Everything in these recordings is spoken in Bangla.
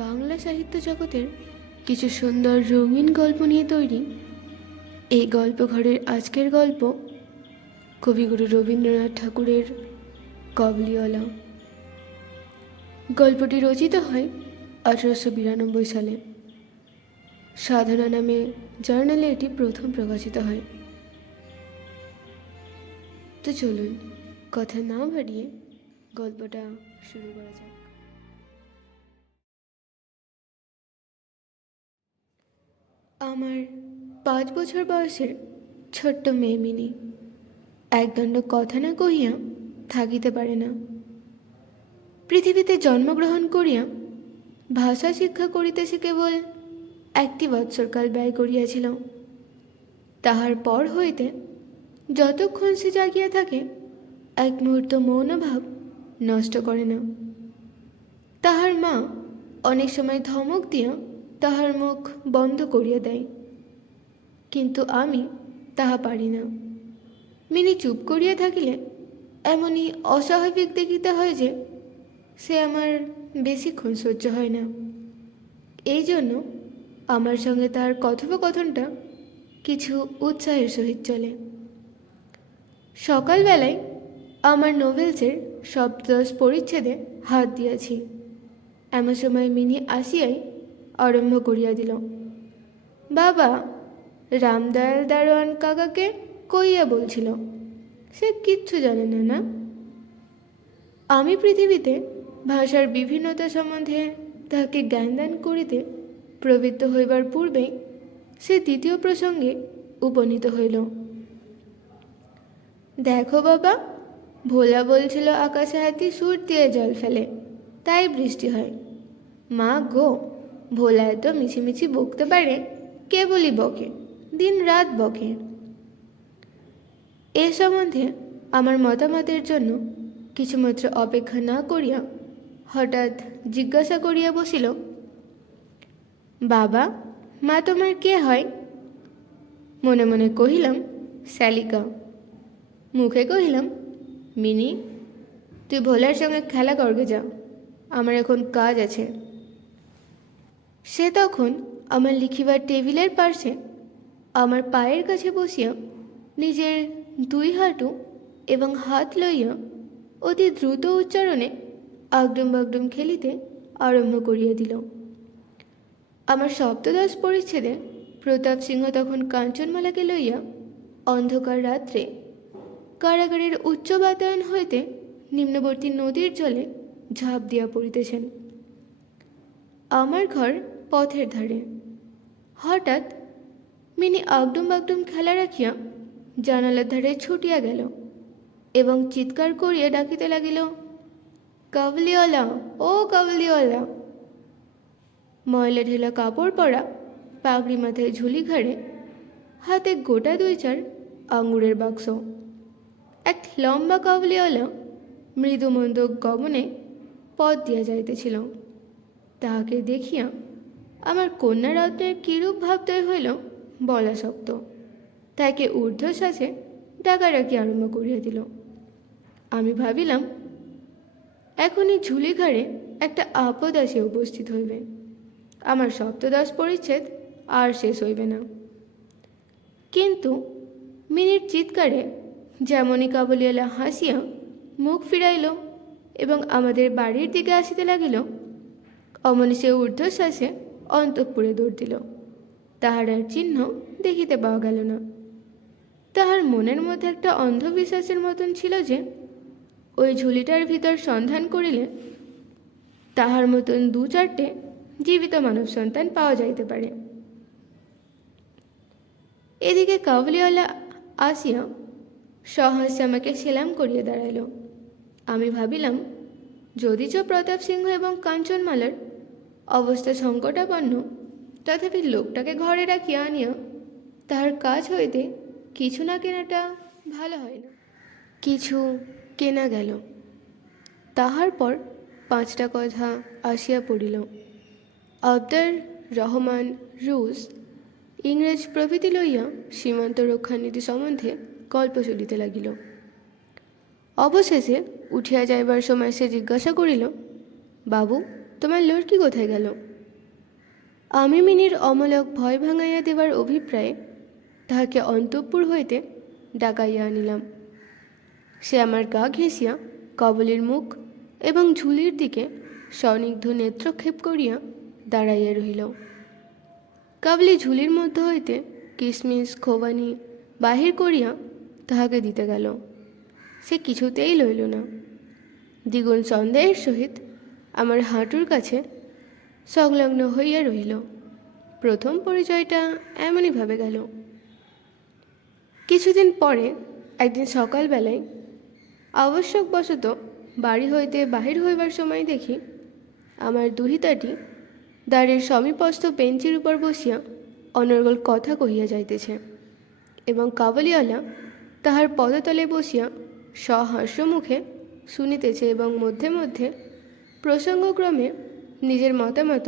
বাংলা সাহিত্য জগতের কিছু সুন্দর রঙিন গল্প নিয়ে তৈরি এই গল্পঘরের আজকের গল্প কবিগুরু রবীন্দ্রনাথ ঠাকুরের কাবুলিওয়ালা। গল্পটি রচিত হয় 1892 সালে। সাধনা নামে জার্নালে এটি প্রথম প্রকাশিত হয়। তো চলুন কথা না বাড়িয়ে গল্পটা শুরু করা যাক। আমার 5 বছর বয়সের ছোট্ট মেয়ে মিনি একদণ্ড কথা না কহিয়া থাকিতে পারে না। পৃথিবীতে জন্মগ্রহণ করিয়া ভাষা শিক্ষা করিতেছে কেবল 1 বৎসরকাল ব্যয় করিয়াছিল। তাহার পর হইতে যতক্ষণ সে জাগিয়া থাকে এক মুহূর্ত মৌনভাব নষ্ট করে না। তাহার মা অনেক সময় ধমক দিয়া তাহার মুখ বন্ধ করিয়া দেয়, কিন্তু আমি তাহা পারি না। মিনি চুপ করিয়া থাকিলে এমনই অস্বাভাবিক দেখিতে হয় যে সে আমার বেশিক্ষণ সহ্য হয় না। এই জন্য আমার সঙ্গে তার কথোপকথনটা কিছু উৎসাহের সহিত চলে। সকালবেলায় আমার নোভেলসের সপ্তদশ পরিচ্ছেদে হাত দিয়াছি, এমন সময় মিনি আসিয়াই আরম্ভ করিয়া দিল, বাবা, রামদয়াল দারোয়ান কাকাকে কইয়া বলছিল, সে কিচ্ছু জানে না না। আমি পৃথিবীতে ভাষার বিভিন্নতা সম্বন্ধে তাহাকে জ্ঞানদান করিতে প্রবৃত্ত হইবার পূর্বেই সে দ্বিতীয় প্রসঙ্গে উপনীত হইল। দেখো বাবা, ভোলা বলছিল আকাশে হাতি সুর দিয়ে জল ফেলে, তাই বৃষ্টি হয়। মা গো, ভোলা এত মিছিমিছি বকতে পারে, কেবলই বকে, দিন রাত বকে। এ সম্বন্ধে আমার মতামতের জন্য কিছুমাত্র অপেক্ষা না করিয়া হঠাৎ জিজ্ঞাসা করিয়া বসিল, বাবা, মা তোমার কে হয়? মনে মনে কহিলাম, শ্যালিকা। মুখে কহিলাম, মিনি, তুই ভোলার সঙ্গে খেলা করবে যা, আমার এখন কাজ আছে। সে তখন আমার লিখিবার টেবিলের পাশে আমার পায়ের কাছে বসিয়া নিজের 2 হাঁটু এবং হাত লইয়া অতি দ্রুত উচ্চারণে আগডুম বাগডুম খেলিতে আরম্ভ করিয়া দিল। আমার সপ্তদশ পরিচ্ছেদে প্রতাপ সিংহ তখন কাঞ্চনমালাকে লইয়া অন্ধকার রাত্রে কারাগারের উচ্চ বাতায়ন হইতে নিম্নবর্তী নদীর জলে ঝাঁপ দিয়া পড়িতেছেন। আমার ঘর পথের ধারে। হঠাৎ মিনি আগডুম বাগডুম খেলা রাখিয়া জানালার ধারে ছুটিয়া গেল এবং চিৎকার করিয়া ডাকিতে লাগিল, কাবুলিওয়ালা, ও কাবুলিওয়ালা। ময়লা ঢেলা কাপড় পরা, পাগড়ি মাথায় ঝুলি ঘাড়ে, হাতে গোটা 2-4 আঙুরের বাক্স, এক লম্বা কাবুলিওয়ালা মৃদুমন্দ গমনে পথ দিয়া যাইতেছিল। তাহাকে দেখিয়া আমার কন্যারত্নের কিরূপ ভাবদয় হইল বলা শক্ত। তাকে ঊর্ধ্বশ্বাসে ডাকাডাকি আরম্ভ করিয়া দিল। আমি ভাবিলাম, এখনই ঝুলি ঘাড়ে একটা আপদ আসিয়া উপস্থিত হইবে, আমার সপ্তদশ পরিচ্ছেদ আর শেষ হইবে না। কিন্তু মিনির চিৎকারে যেমনই কাবুলিওয়ালা হাসিয়া মুখ ফিরাইল এবং আমাদের বাড়ির দিকে আসিতে লাগিল, অমনি সে ঊর্ধ্বশ্বাসে অন্তঃপুরে দৌড় দিল। তাহার আর চিহ্ন দেখিতে পাওয়া গেল না। তাহার মনের মধ্যে একটা অন্ধবিশ্বাসের মতন ছিল যে ওই ঝুলিটার ভিতর সন্ধান করিলে তাহার মতন 2-4টে জীবিত মানব সন্তান পাওয়া যাইতে পারে। এদিকে কাবুলিওয়ালা আসিয়া সহসে আমাকে সেলাম করিয়া দাঁড়াইল। আমি ভাবিলাম, যদিচ প্রতাপ সিংহ এবং কাঞ্চনমালার অবস্থা সংকটাপন্ন, তথাপি লোকটাকে ঘরে রাখিয়া আনিয়া তাহার কাজ হইতে কিছু না কেনাটা ভালো হয় না। কিছু কেনা গেল। তাহার পর 5টা কথা আসিয়া পড়িল। আবদার, রহমান, রুশ, ইংরেজ প্রভৃতি লইয়া সীমান্ত রক্ষানীতি সম্বন্ধে গল্প চলিতে লাগিল। অবশেষে উঠিয়া যাইবার সময় সে জিজ্ঞাসা করিল, বাবু, তোমার লড়কি কোথায় গেল? আমি মিনির অমলক ভয় ভাঙাইয়া দেবার অভিপ্রায়ে তাহাকে অন্তঃপুর হইতে ডাকাইয়া আনিলাম। সে আমার গা ঘেঁষিয়া কবলের মুখ এবং ঝুলির দিকে স্বনিগ্ধ নেত্রক্ষেপ করিয়া দাঁড়াইয়া রহিল। কাবলি ঝুলির মধ্য হইতে কিশমিশ খোবানি বাহির করিয়া তাহাকে দিতে গেল। সে কিছুতেই লইল না। দ্বিগুণ সন্দেহের সহিত আমার হাঁটুর কাছে সংলগ্ন হইয়া রহিল। প্রথম পরিচয়টা এমনইভাবে গেল। কিছুদিন পরে একদিন সকালবেলায় আবশ্যকবশত বাড়ি হইতে বাহির হইবার সময় দেখি আমার দুহিতাটি দ্বারের সমীপস্থ বেঞ্চির উপর বসিয়া অনর্গল কথা কহিয়া যাইতেছে এবং কাবুলিওয়ালা তাহার পদতলে বসিয়া সহাস্য মুখে শুনিতেছে এবং মধ্যে মধ্যে প্রসঙ্গক্রমে নিজের মতামত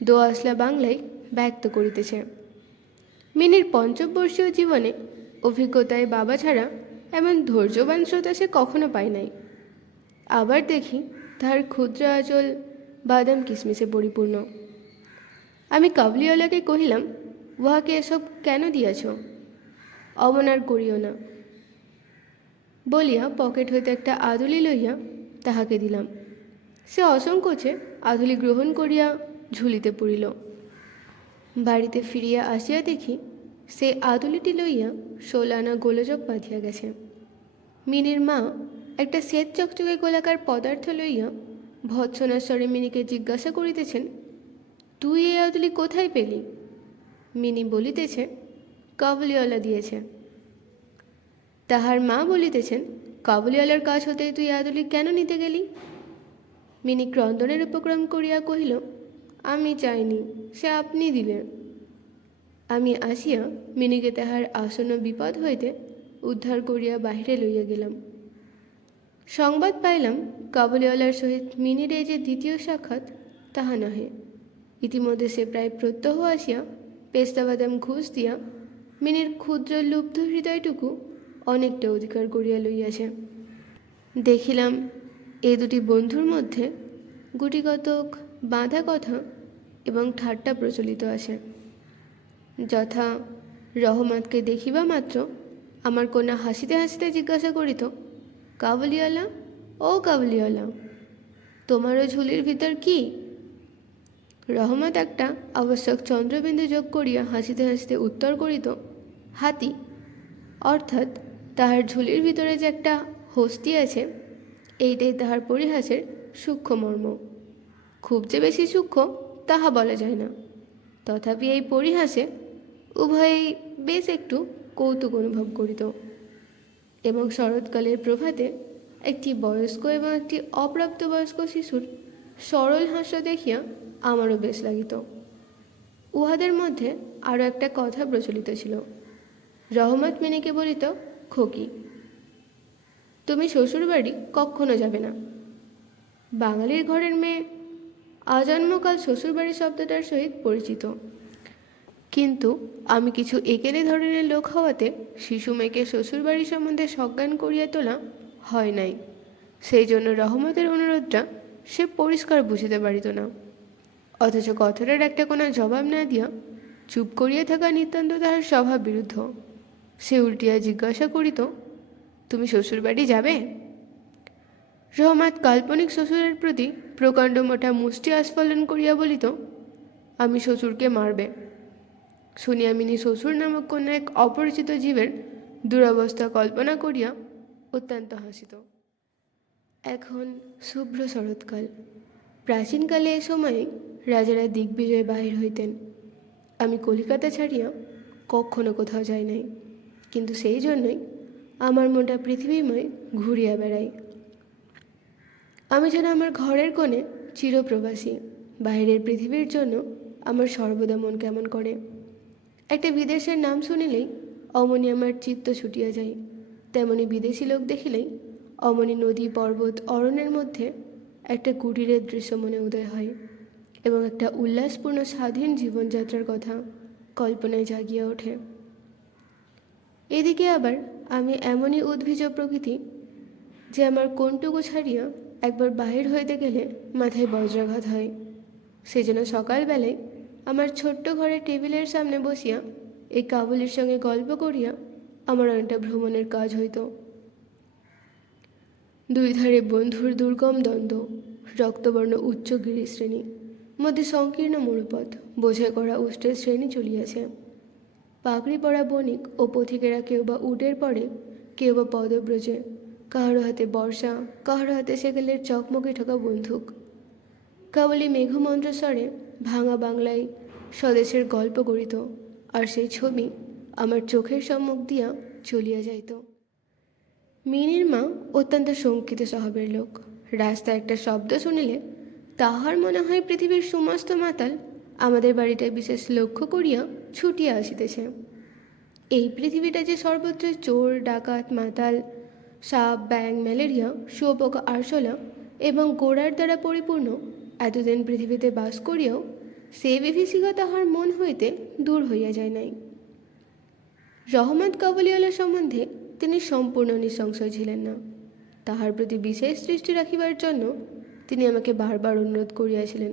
দোআঁশলা বাংলায় ব্যক্ত করিতেছে। মিনির পঞ্চবর্ষীয় জীবনে অভিজ্ঞতায় বাবা ছাড়া এমন ধৈর্যবান শ্রোতা সে কখনো পায় নাই। আবার দেখি তাহার ক্ষুদ্র আঁচল বাদাম কিশমিশে পরিপূর্ণ। আমি কাবুলিওয়ালাকে কহিলাম, উহাকে এসব কেন দিয়াছ? অমনার করিও না বলিয়া পকেট হইতে একটা আদুলি লইয়া তাহাকে দিলাম। সে অসংকোচে আদুলি গ্রহণ করিয়া ঝুলিতে পড়িল। বাড়িতে ফিরিয়া আসিয়া দেখি সে আদুলিটি লইয়া 16 আনা গোলযোগ বাঁধিয়া গেছে। মিনির মা একটা শ্বেত চকচকে গোলাকার পদার্থ লইয়া ভৎসনার স্বরে মিনিকে জিজ্ঞাসা করিতেছেন, তুই এই আদুলি কোথায় পেলি? মিনি বলিতেছে, কাবুলিওয়ালা দিয়েছে। তাহার মা বলিতেছেন, কাবুলিওয়ালার কাছ হতে তুই আদুলি কেন নিতে গেলি? মিনি ক্রন্দনের উপক্রম করিয়া কহিল, আমি চাইনি, সে আপনি দিলেন। আমি আসিয়া মিনিকে তাহার আসন্ন বিপদ হইতে উদ্ধার করিয়া বাহিরে লইয়া গেলাম। সংবাদ পাইলাম কাবুলিওয়ালার সহিত মিনির এই যে দ্বিতীয় সাক্ষাৎ তাহা নহে। ইতিমধ্যে সে প্রায় প্রত্যহ আসিয়া পেস্তাবাদাম ঘুষ দিয়া মিনির ক্ষুদ্র লুব্ধ হৃদয়টুকু অনেকটা অধিকার করিয়া লইয়াছে। দেখিলাম এই দুটি বন্ধুর মধ্যে গুটিকতক বাঁধা কথা এবং ঠাট্টা প্রচলিত আছে। যথা, রহমতকে দেখিবা মাত্র আমার কন্যা হাসিতে হাসিতে জিজ্ঞাসা করিত, কাবুলিওয়ালা, ও কাবুলিওয়ালা, তোমারও ঝুলির ভিতর কি? রহমত একটা আবশ্যক চন্দ্রবিন্দু যোগ করিয়া হাসিতে হাসিতে উত্তর করিত, হাতি, অর্থাৎ তাহার ঝুলির ভিতরে যে একটা হস্তি আছে, এইটাই তাহার পরিহাসের সূক্ষ্ম মর্ম। খুব যে বেশি সূক্ষ্ম তাহা বলা যায় না, তথাপি এই পরিহাসে উভয়েই বেশ একটু কৌতুক অনুভব করিত। এবং শরৎকালের প্রভাতে একটি বয়স্ক এবং একটি অপ্রাপ্তবয়স্ক শিশুর সরল হাস্য দেখিয়া আমারও বেশ লাগিত। উহাদের মধ্যে আরও একটা কথা প্রচলিত ছিল। রহমত মিনিকে বলিত, খোকি, তুমি শ্বশুরবাড়ি কখনো যাবে না। বাঙালির ঘরের মেয়ে আজন্মকাল শ্বশুরবাড়ি শব্দটার সহিত পরিচিত, কিন্তু আমি কিছু একেলে ধরনের লোক হওয়াতে শিশু মেয়েকে শ্বশুরবাড়ি সম্বন্ধে সজ্ঞান করিয়া তোলা হয় নাই। সেই জন্য রহমতের অনুরোধটা সে পরিষ্কার বুঝিতে পারিত না, অথচ কথাটার একটা কোনো জবাব না দিয়া চুপ করিয়া থাকা নিতান্ত তাহার স্বভাব বিরুদ্ধ। সে উল্টিয়া জিজ্ঞাসা করিত, তুমি শ্বশুরবাড়ি যাবে? রহমত কাল্পনিক শ্বশুরের প্রতি প্রকাণ্ড মোটা মুষ্টি আস্ফালন করিয়া বলিত, আমি শ্বশুরকে মারবে। শুনিয়া মিনি শ্বশুর নামক কোনো এক অপরিচিত জীবের দুরবস্থা কল্পনা করিয়া অত্যন্ত হাসিত। এখন শুভ্র শরৎকাল। প্রাচীনকালে এ সময়ে রাজারা দিগ্বিজয় বাহির হইতেন। আমি কলিকাতা ছাড়িয়া কখনো কোথাও যাই নাই, কিন্তু সেই জন্যই আমার মনটা পৃথিবীময় ঘুরিয়া বেড়াই। আমি যেন আমার ঘরের কোণে চিরপ্রবাসী। বাইরের পৃথিবীর জন্য আমার সর্বদা মন কেমন করে। একটা বিদেশের নাম শুনিলেই অমনি আমার চিত্ত ছুটিয়া যায়, তেমনি বিদেশি লোক দেখিলেই অমনি নদী পর্বত অরণ্যের মধ্যে একটা কুটিরের দৃশ্য মনে উদয় হয় এবং একটা উল্লাসপূর্ণ স্বাধীন জীবনযাত্রার কথা কল্পনায় জাগিয়া ওঠে। এদিকে আবার আমি এমনই উদ্ভিজ প্রকৃতি যে আমার কোনটুকু ছাড়িয়া একবার বাহির হইতে গেলে মাথায় বজ্রাঘাত হয়। সেজন্য সকালবেলায় আমার ছোট্ট ঘরের টেবিলের সামনে বসিয়া এই কাবুলির সঙ্গে গল্প করিয়া আমার অনেকটা ভ্রমণের কাজ হইত। দুই ধারে বন্ধুর দুর্গম দ্বন্দ্ব, রক্তবর্ণ উচ্চ গিরিশ্রেণী, মধ্যে সংকীর্ণ মরুপথ, বোঝাই করা উষ্টের শ্রেণী চলিয়াছে। পাগড়ি পরা বণিক ও পথিকেরা কেউ বা উটের পরে, কেউ বা পদব্রজে, কাহারো হাতে বর্ষা, কাহারো হাতে সেকেলের চকমকে ঠোকা বন্দুক। কাবুলি মেঘমন্দ্রস্বরে ভাঙা বাংলায় স্বদেশের গল্প করিত, আর সেই ছবি আমার চোখের সম্মুখ দিয়া চলিয়া যাইত। মিনির মা অত্যন্ত শঙ্কিত স্বভাবের লোক। রাস্তায় একটা শব্দ শুনিলে তাহার মনে হয় পৃথিবীর সমস্ত মাতাল আমাদের বাড়িটায় বিশেষ লক্ষ্য করিয়া ছুটিয়া আসিতেছে। এই পৃথিবীটা যে সর্বত্র চোর, ডাকাত, মাতাল, সাপ, ব্যাং, ম্যালেরিয়া, শুয়োপোকা, আরশোলা এবং গোড়ার দ্বারা পরিপূর্ণ, এতদিন পৃথিবীতে বাস করিয়াও সে বিভীষিকা তাহার মন হইতে দূর হইয়া যায় নাই। রহমত কাবুলিওয়ালা সম্বন্ধে তিনি সম্পূর্ণ নিঃসংশয় ছিলেন না। তাহার প্রতি বিশেষ দৃষ্টি রাখিবার জন্য তিনি আমাকে বারবার অনুরোধ করিয়াছিলেন।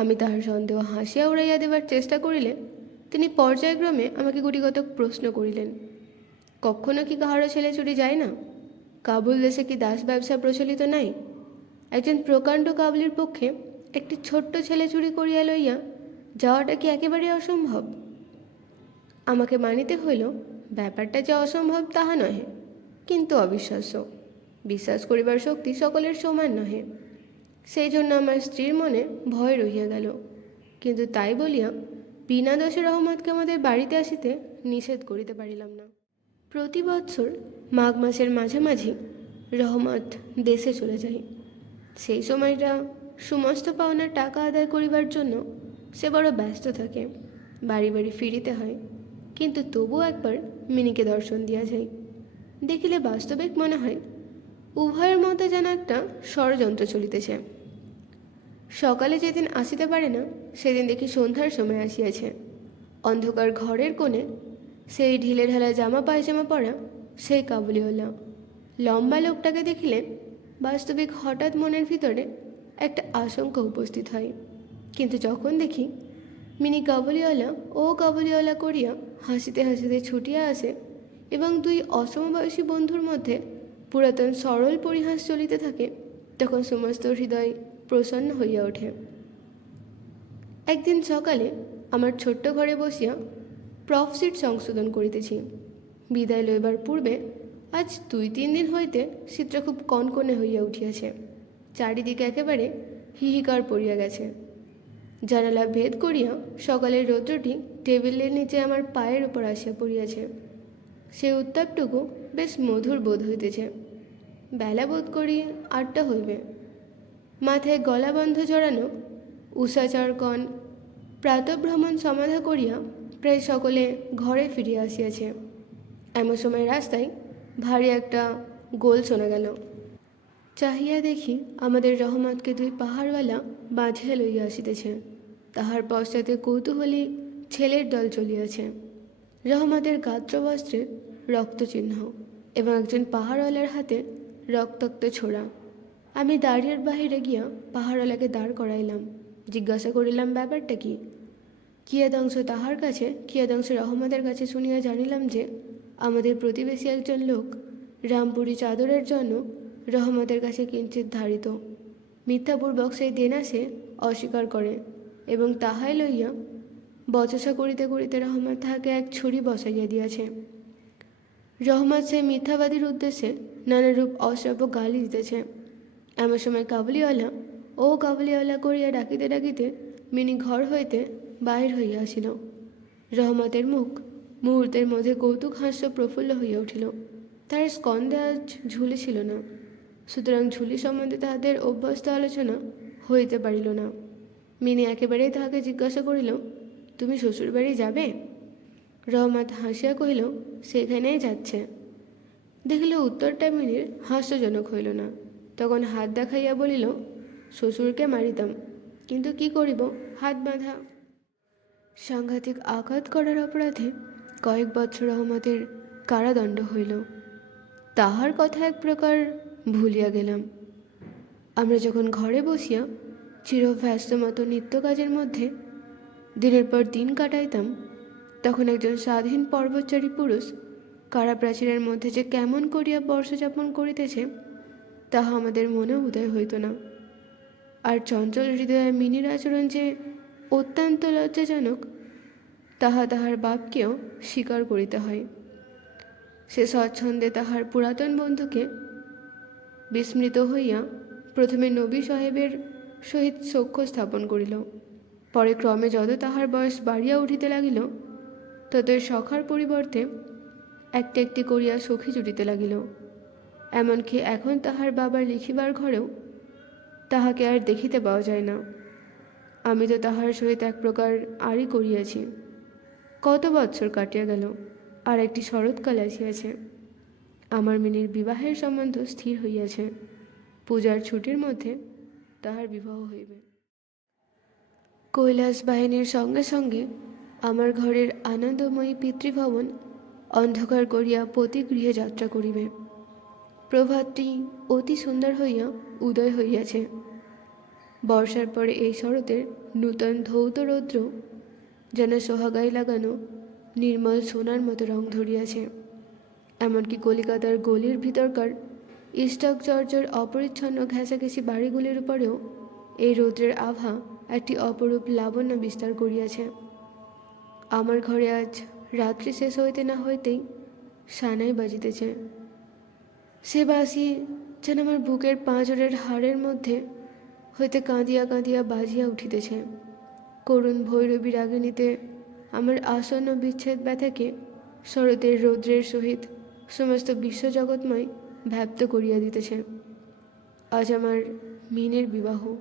আমি তাহার সন্দেহ হাসিয়া উড়াইয়া দেবার চেষ্টা করিলে তিনি পর্যায়ক্রমে আমাকে গুটিগত প্রশ্ন করিলেন। কখনো কি কাহারও ছেলে চুরি যায় না? কাবুল দেশে কি দাস ব্যবসা প্রচলিত নাই? একজন প্রকাণ্ড কাবুলির পক্ষে একটি ছোট্ট ছেলে চুরি করিয়া লইয়া যাওয়াটা কি একেবারে অসম্ভব? আমাকে মানিতে হইল ব্যাপারটা যে অসম্ভব তাহা নহে, কিন্তু অবিশ্বাস্য। বিশ্বাস করিবার শক্তি সকলের সমান নহে। সেই জন্য আমার স্ত্রীর মনে ভয় রহিয়া গেল, কিন্তু তাই বলিয়া বিনা দোষে রহমতকে আমাদের বাড়িতে আসিতে নিষেধ করিতে পারিলাম না। প্রতি বৎসর মাঘ মাসের মাঝামাঝি রহমত দেশে চলে যায়। সেই সময়টা সমস্ত পাওনার টাকা আদায় করিবার জন্য সে বড় ব্যস্ত থাকে। বাড়ি বাড়ি ফিরিতে হয়, কিন্তু তবুও একবার মিনিকে দর্শন দিয়া যায়। দেখিলে বাস্তবিক মনে হয় উভয়ের মধ্যে যেন একটা ষড়যন্ত্র চলিতেছে। সকালে যেদিন আসিতে পারে না, সেদিন দেখি সন্ধ্যার সময় আসিয়াছে। অন্ধকার ঘরের কোণে সেই ঢিলে ঢালা জামা পায়জামা পরা সেই কাবুলিওয়ালা লম্বা লোকটাকে দেখিলে বাস্তবিক হঠাৎ মনের ভিতরে একটা আশঙ্কা উপস্থিত হয়। কিন্তু যখন দেখি মিনি কাবুলিওয়ালা ও কাবুলিওয়ালা করিয়া হাসিতে হাসিতে ছুটিয়া আসে এবং দুই অসমবয়সী বন্ধুর মধ্যে পুরাতন সরল পরিহাস চলিতে থাকে, তখন সমস্ত হৃদয় প্রসন্ন হইয়া ওঠে। একদিন সকালে আমার ছোট্ট ঘরে বসিয়া প্রফশিট সংশোধন করিতেছি। বিদায় লইবার পূর্বে আজ 2-3 দিন হইতে শীতটা খুব কনকনে হইয়া উঠিয়াছে। চারিদিকে একেবারে হিহিকার পড়িয়া গেছে। জানালা ভেদ করিয়া সকালের রৌদ্রটি টেবিলের নিচে আমার পায়ের উপর আসিয়া পড়িয়াছে। সে উত্তাপটুকু বেশ মধুর বোধ হইতেছে। বেলা বোধ করি 8টা হইবে। মাথায় গলাবন্ধ জড়ানো উষাচরকণ প্রাতঃভ্রমণ সমাধা করিয়া প্রায় সকলে ঘরে ফিরিয়া আসিয়াছে। এমন সময় রাস্তায় ভারী একটা গোল শোনা গেল। চাহিয়া দেখি আমাদের রহমতকে দুই পাহাড়ওয়ালা বাঁধিয়া লইয়া আসিতেছে। তাহার পশ্চাতে কৌতূহলী ছেলের দল চলিয়াছে। রহমতের গাত্রবস্ত্রে রক্তচিহ্ন এবং একজন পাহাড়ওয়ালার হাতে রক্তাক্ত ছোড়া। আমি দাঁড়িয়ের বাহিরে গিয়া পাহাড়ওয়ালাকে দাঁড় করাইলাম। জিজ্ঞাসা করিলাম ব্যাপারটা কি। কিয়দাংশ তাহার কাছে, কিয়দাংশ রহমতের কাছে শুনিয়া জানিলাম যে আমাদের প্রতিবেশী একজন লোক রামপুরি চাদরের জন্য রহমতের কাছে কিঞ্চিত ধারিত। মিথ্যাপূর্বক সেই দেনা সে অস্বীকার করে এবং তাহাই লইয়া বচসা করিতে করিতে রহমত তাহাকে এক ছুরি বসাইয়া দিয়াছে। রহমত সেই মিথ্যাবাদীর উদ্দেশ্যে নানারূপ অশ্রাব্য গালি দিতেছে। এমন সময় কাবুলিওয়ালা ও কাবুলিওয়ালা করিয়া ডাকিতে ডাকিতে মিনি ঘর হইতে বাহির হইয়া আসিল। রহমতের মুখ মুহূর্তের মধ্যে কৌতুক হাস্য প্রফুল্ল হইয়া উঠিল। তার স্কন্ধে আজ ঝুলি ছিল না, সুতরাং ঝুলি সম্বন্ধে তাহাদের অভ্যস্ত আলোচনা হইতে পারিল না। মিনি একেবারেই তাহাকে জিজ্ঞাসা করিল, তুমি শ্বশুরবাড়ি যাবে? রহমত হাসিয়া কহিল, সেখানেই যাচ্ছে। দেখিল উত্তরটা মিনির হাস্যজনক হইল না। তখন হাত দেখাইয়া বলিল, শ্বশুরকে মারিতাম, কিন্তু কি করিব, হাত বাঁধা। সাংঘাতিক আঘাত করার অপরাধে কয়েক বৎসর রহমতের কারাদণ্ড হইল। তাহার কথা এক প্রকার ভুলিয়া গেলাম। আমরা যখন ঘরে বসিয়া চিরব্যস্ত মতো নিত্য কাজের মধ্যে দিনের পর দিন কাটাইতাম, তখন একজন স্বাধীন পর্বতচারী পুরুষ কারা প্রাচীরের মধ্যে যে কেমন করিয়া বর্ষযাপন করিতেছে তাহা আমাদের মনে উদয় হইত না। আর চঞ্চল হৃদয়ে মিনির আচরণ যে অত্যন্ত লজ্জাজনক তাহা তাহার বাপকেও স্বীকার করিতে হয়। সে স্বচ্ছন্দে তাহার পুরাতন বন্ধুকে বিস্মৃত হইয়া প্রথমে নবী সাহেবের সহিত সখ্য স্থাপন করিল। পরে ক্রমে যত তাহার বয়স বাড়িয়া উঠিতে লাগিল, ততই সখার পরিবর্তে একটি একটি করিয়া সখী জুটিতে লাগিল। এমনকি এখন তাহার বাবার লিখিবার ঘরেও তাহাকে আর দেখিতে পাওয়া যায় না। আমি তো তাহার সহিত এক প্রকার আড়ি করিয়াছি। কত বৎসর কাটিয়া গেল, আর একটি শরৎকাল আসিয়াছে। আমার মিনির বিবাহের সম্বন্ধ স্থির হইয়াছে। পূজার ছুটির মধ্যে তাহার বিবাহ হইবে। কৈলাস বাহিনীর সঙ্গে সঙ্গে আমার ঘরের আনন্দময়ী পিতৃভবন অন্ধকার করিয়া প্রতি গৃহে যাত্রা করিবে। প্রভাতটি অতি সুন্দর হইয়া উদয় হইয়াছে। বর্ষার পরে এই শরতের নূতন ধৌত রৌদ্র যেন সোহাগায় লাগানো নির্মল সোনার মতো রং ধরিয়াছে। এমনকি কলিকাতার গলির ভিতরকার স্টক চর্চর অপরিচ্ছন্ন ঘেঁষাঘেঁষি বাড়িগুলির উপরেও এই রৌদ্রের আভা একটি অপরূপ লাবণ্য বিস্তার করিয়াছে। আমার ঘরে আজ রাত্রি শেষ হইতে না হইতেই সানাই বাজিতেছে। সে বাঁশি যেন আমার বুকের পাঁজরের হাড়ের মধ্যে হইতে কাঁদিয়া কাঁদিয়া বাজিয়া উঠিতেছে। করুণ ভৈরবী রাগিণীতে আমার আসন্ন বিচ্ছেদ ব্যথাকে শরতের রৌদ্রের সহিত সমস্ত বিশ্বজগৎময় ব্যাপ্ত করিয়া দিতেছে। আজ আমার মিনের বিবাহ।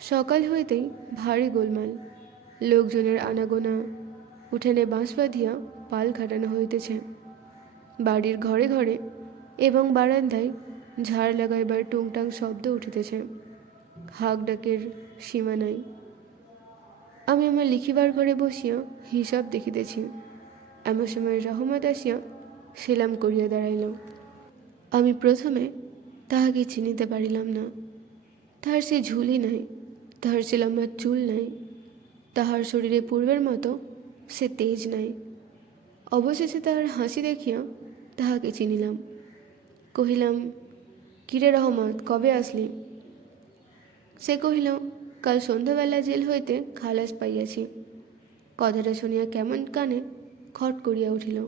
সকাল হইতেই ভারী গোলমাল, লোকজনের আনাগোনা, উঠানে বাঁশ বাঁধিয়া পাল খাটানো হইতেছে। বাড়ির ঘরে ঘরে এবং বারান্দায় ঝাড় লাগাইবার টুংটাং শব্দ উঠিতেছে। হাঁক ডাকের সীমা নাই। আমি আমার লিখিবার ঘরে বসিয়া হিসাব দেখিতেছি। এমন সময় রহমত আসিয়া সেলাম করিয়া দাঁড়াইল। আমি প্রথমে তাহাকে চিনিতে পারিলাম না। তাহার সে ঝুলি নাই, তাহার সে লম্বা চুল নাই, তাহার শরীরে পূর্বের মতো সে তেজ নাই। অবশেষে তাহার হাসি দেখিয়া তাহাকে চিনিলাম। কহিলাম, কিরে রহমত, কবে আসলি? সে কহিল, কাল সন্ধ্যাবেলা জেল হইতে খালাস পাইয়াছি। কথাটা শুনিয়া কেমন কানে খট করিয়া উঠিল।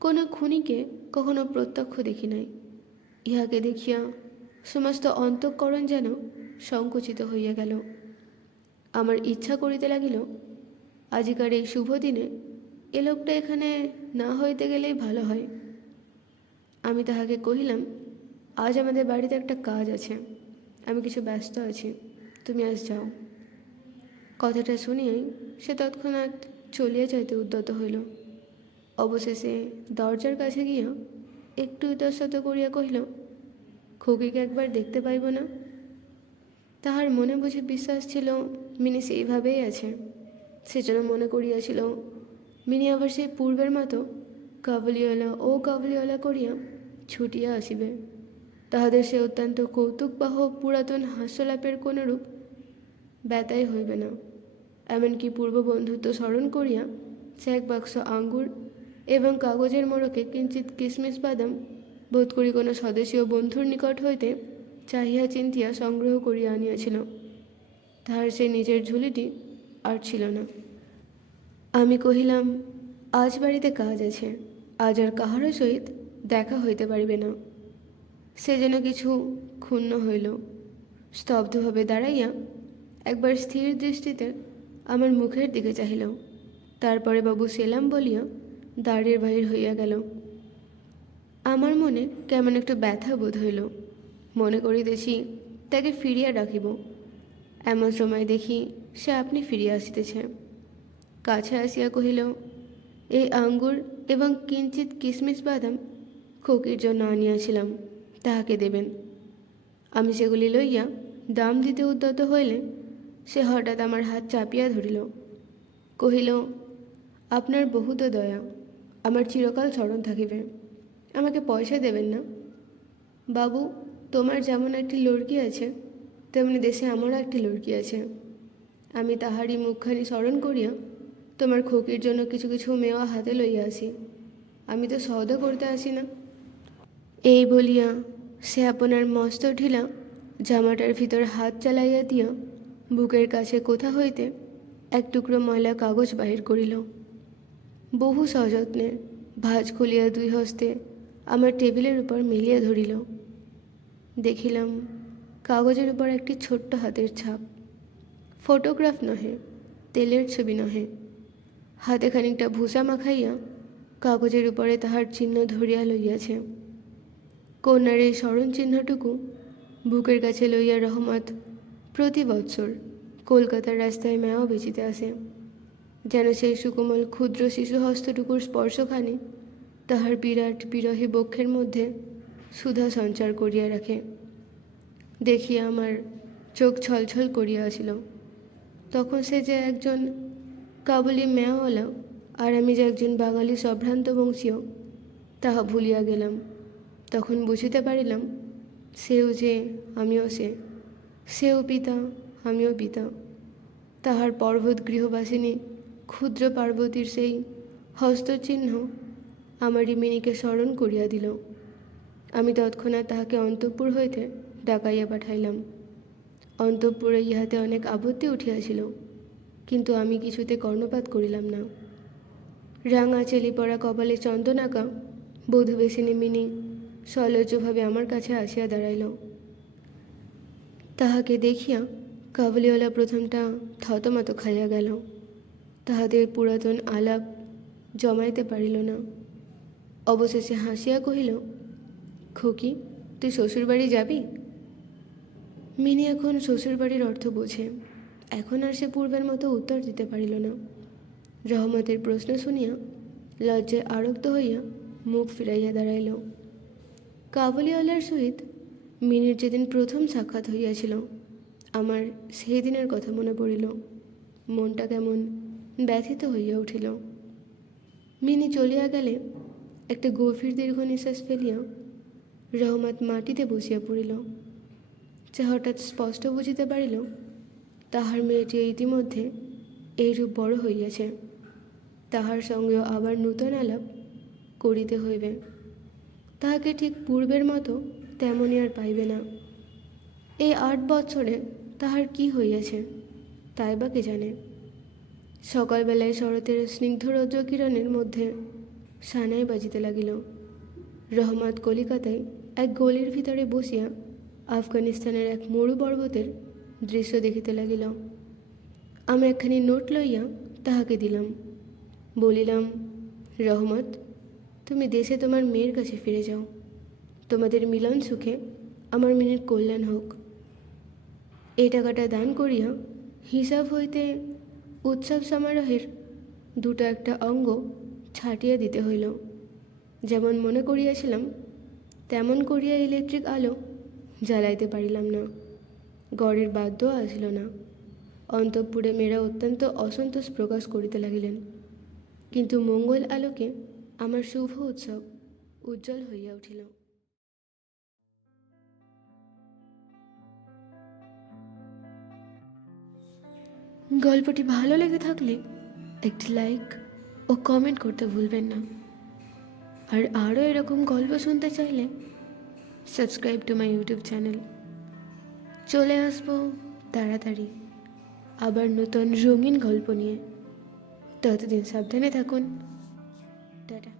কোনো খুনিকে কখনো প্রত্যক্ষ দেখি নাই। ইহাকে দেখিয়া সমস্ত অন্তঃকরণ যেন সংকুচিত হইয়া গেল। আমার ইচ্ছা করিতে লাগিল, আজিকার এই শুভ দিনে এ লোকটা এখানে না হইতে গেলেই ভালো হয়। আমি তাহাকে কহিলাম, আজ আমাদের বাড়িতে একটা কাজ আছে, আমি কিছু ব্যস্ত আছি, তুমি আজ যাও। কথাটা শুনিয়াই সে তৎক্ষণাৎ চলিয়া যাইতে উদ্যত হইল। অবশেষে দরজার কাছে গিয়া একটু ইতস্তত করিয়া কহিল, খোকিকে একবার দেখতে পাইব না? তাহার মনে বুঝি বিশ্বাস ছিল মিনি সেইভাবেই আছে। সেজন্য মনে করিয়াছিল মিনি আবার সেই পূর্বের মতো কাবুলিওয়ালা ও কাবুলিওয়ালা করিয়া ছুটিয়া আসিবে। তাহাদের সে অত্যন্ত কৌতুকবাহ পুরাতন হাস্যলাপের কোনরূপ ব্যথাই হইবে না। এমনকি পূর্ব বন্ধুত্ব স্মরণ করিয়া সে এক বাক্স আঙ্গুর এবং কাগজের মোড়কে কিঞ্চিত কিশমিশ বাদাম বোধ করি কোনো স্বদেশীয় বন্ধুর নিকট হইতে চাহিয়া চিন্তিয়া সংগ্রহ করিয়া আনিয়াছিল। তাহার সে নিজের ঝুলিটি আর ছিল না। আমি কহিলাম, আজ বাড়িতে কাজ আছে, আজ আর কাহারও সহিত দেখা হইতে পারিবে না। সে যেন কিছু ক্ষুণ্ণ হইল। স্তব্ধভাবে দাঁড়াইয়া একবার স্থির দৃষ্টিতে আমার মুখের দিকে চাহিল। তারপরে বাবু সেলাম বলিয়া দ্বারের বাহির হইয়া গেল। আমার মনে কেমন একটু ব্যথা বোধ হইল। মনে করিতেছি তাকে ফিরিয়া ডাকিব। এমন সময় দেখি সে আপনি ফিরিয়া আসিতেছে। কাছে আসিয়া কহিল, এই আঙ্গুর এবং কিঞ্চিত কিশমিশ বাদাম খোকির জন্য আনিয়াছিলাম, তাহাকে দেবেন। আমি সেগুলি লইয়া দাম দিতে উদ্যত হইলে সে হঠাৎ আমার হাত চাপিয়া ধরিল। কহিল, আপনার বহুত দয়া, আমার চিরকাল স্মরণ থাকিবে। আমাকে পয়সা দেবেন না? বাবু, তোমার যেমন একটি লড়কি আছে, তেমনি দেশে আমারও একটি লড়কি আছে। আমি তাহারই মুখখানি স্মরণ করিয়া তোমার খোকির জন্য কিছু কিছু মেওয়া হাতে লইয়া আসি। আমি তো সওদা করতে আসি না। এই বলিয়া সে আপনার মস্ত ঢিলা জামাটার ভিতর হাত চালাইয়া দিয়া বুকের কাছে কোথা হইতে এক টুকরো ময়লা কাগজ বাহির করিল। বহু সযত্নে ভাঁজ খুলিয়া দুই হস্তে আমার টেবিলের উপর মিলিয়া ধরিল। দেখিলাম কাগজের উপর একটি ছোট্ট হাতের ছাপ। ফটোগ্রাফ নহে, তেলের ছবি নহে। হাতে খানিকটা ভূষা মাখাইয়া কাগজের উপরে তাহার চিহ্ন ধরিয়া লইয়াছে। কন্যার এই স্মরণ চিহ্নটুকু বুকের কাছে লইয়া রহমত প্রতি বৎসর কলকাতার রাস্তায় মেয়াও বেচিতে আসে, যেন সেই সুকোমল ক্ষুদ্র শিশু হস্তটুকুর স্পর্শখানি তাহার বিরাট বিরহী বক্ষের মধ্যে সুধা সঞ্চার করিয়া রাখে। দেখিয়া আমার চোখ ছলছল করিয়া আসিল। তখন সে যে একজন কাবুলি মেয়াওয়ালা আর আমি যে একজন বাঙালি সম্ভ্রান্ত বংশীয়, তাহা ভুলিয়া গেলাম। তখন বুঝিতে পারিলাম সেও যে আমিও সে, সেও পিতা আমিও পিতা। তাহার পর্বত গৃহবাসিনী ক্ষুদ্র পার্বতীর সেই হস্তচিহ্ন আমারই মিনিকে স্মরণ করিয়া দিল। আমি তৎক্ষণাৎ তাহাকে অন্তঃপুর হইতে ডাকাইয়া পাঠাইলাম। অন্তঃপুরে ইহাতে অনেক আপত্তি উঠিয়াছিল, কিন্তু আমি কিছুতে কর্ণপাত করিলাম না। রাঙা চেলি পড়া কপালে চন্দনাকা বধূবেশিনী মিনি সলজ্জভাবে আমার কাছে আসিয়া দাঁড়াইল। তাহাকে দেখিয়া কাবুলিওয়ালা প্রথমটা থতমত খাইয়া গেল। তাহাদের পুরাতন আলাপ জমাইতে পারিল না। অবশেষে হাসিয়া কহিল, খোকি, তুই শ্বশুরবাড়ি যাবি? মিনি এখন শ্বশুরবাড়ির অর্থ বোঝে। এখন আর সে পূর্বের মতো উত্তর দিতে পারিল না। রহমতের প্রশ্ন শুনিয়া লজ্জায় আরক্ত হইয়া মুখ ফিরাইয়া দাঁড়াইল। কাবুলিওয়ালার সহিত মিনির যেদিন প্রথম সাক্ষাৎ হইয়াছিল, আমার সেই দিনের কথা মনে পড়িল। মনটা কেমন ব্যথিত হইয়া উঠিল। মিনি চলিয়া গেলে একটা গভীর দীর্ঘ নিঃশ্বাস ফেলিয়া রহমত মাটিতে বসিয়া পড়িল। সে হঠাৎ স্পষ্ট বুঝিতে পারিল তাহার মেয়েটি ইতিমধ্যে এইরূপ বড় হইয়াছে। তাহার সঙ্গেও আবার নূতন আলাপ করিতে হইবে। তাহাকে ঠিক পূর্বের মতো তেমনই আর পাইবে না। এই 8 বৎসরে তাহার কি হইয়াছে তাই বা কে জানে। সকালবেলায় শরতের স্নিগ্ধ রৌদ্র কিরণের মধ্যে সানাই বাজিতে লাগিল। রহমত কলিকাতায় এক গলির ভিতরে বসিয়া আফগানিস্তানের এক মরু পর্বতের দৃশ্য দেখিতে লাগিল। আমি একখানি নোট লইয়া তাহাকে দিলাম। বলিলাম, রহমত, তুমি দেশে তোমার মেয়ের কাছে ফিরে যাও। তোমাদের মিলন সুখে আমার মিনির কল্যাণ হোক। এই টাকাটা দান করিয়া হিসাব হইতে উৎসব সমারোহের দুটো একটা অঙ্গ ছাটিয়া দিতে হইল। যেমন মনে করিয়াছিলাম তেমন করিয়া ইলেকট্রিক আলো জ্বালাইতে পারিলাম না। গড়ের বাদ্যও আসিল না। অন্তঃপুরে মেয়েরা অত্যন্ত অসন্তোষ প্রকাশ করিতে লাগিলেন। কিন্তু মঙ্গল আলোকে আমার শুভ উৎসব উজ্জ্বল হইয়া উঠিল। গল্পটি ভালো লেগে থাকলে একটি লাইক ও কমেন্ট করতে ভুলবেন না। আর আরও এরকম গল্প শুনতে চাইলে subscribe to my YouTube channel. চলে আসবো তাড়াতাড়ি আবার নতুন রঙিন গল্প নিয়ে। ততদিন সাবধানে থাকুন। টাটা।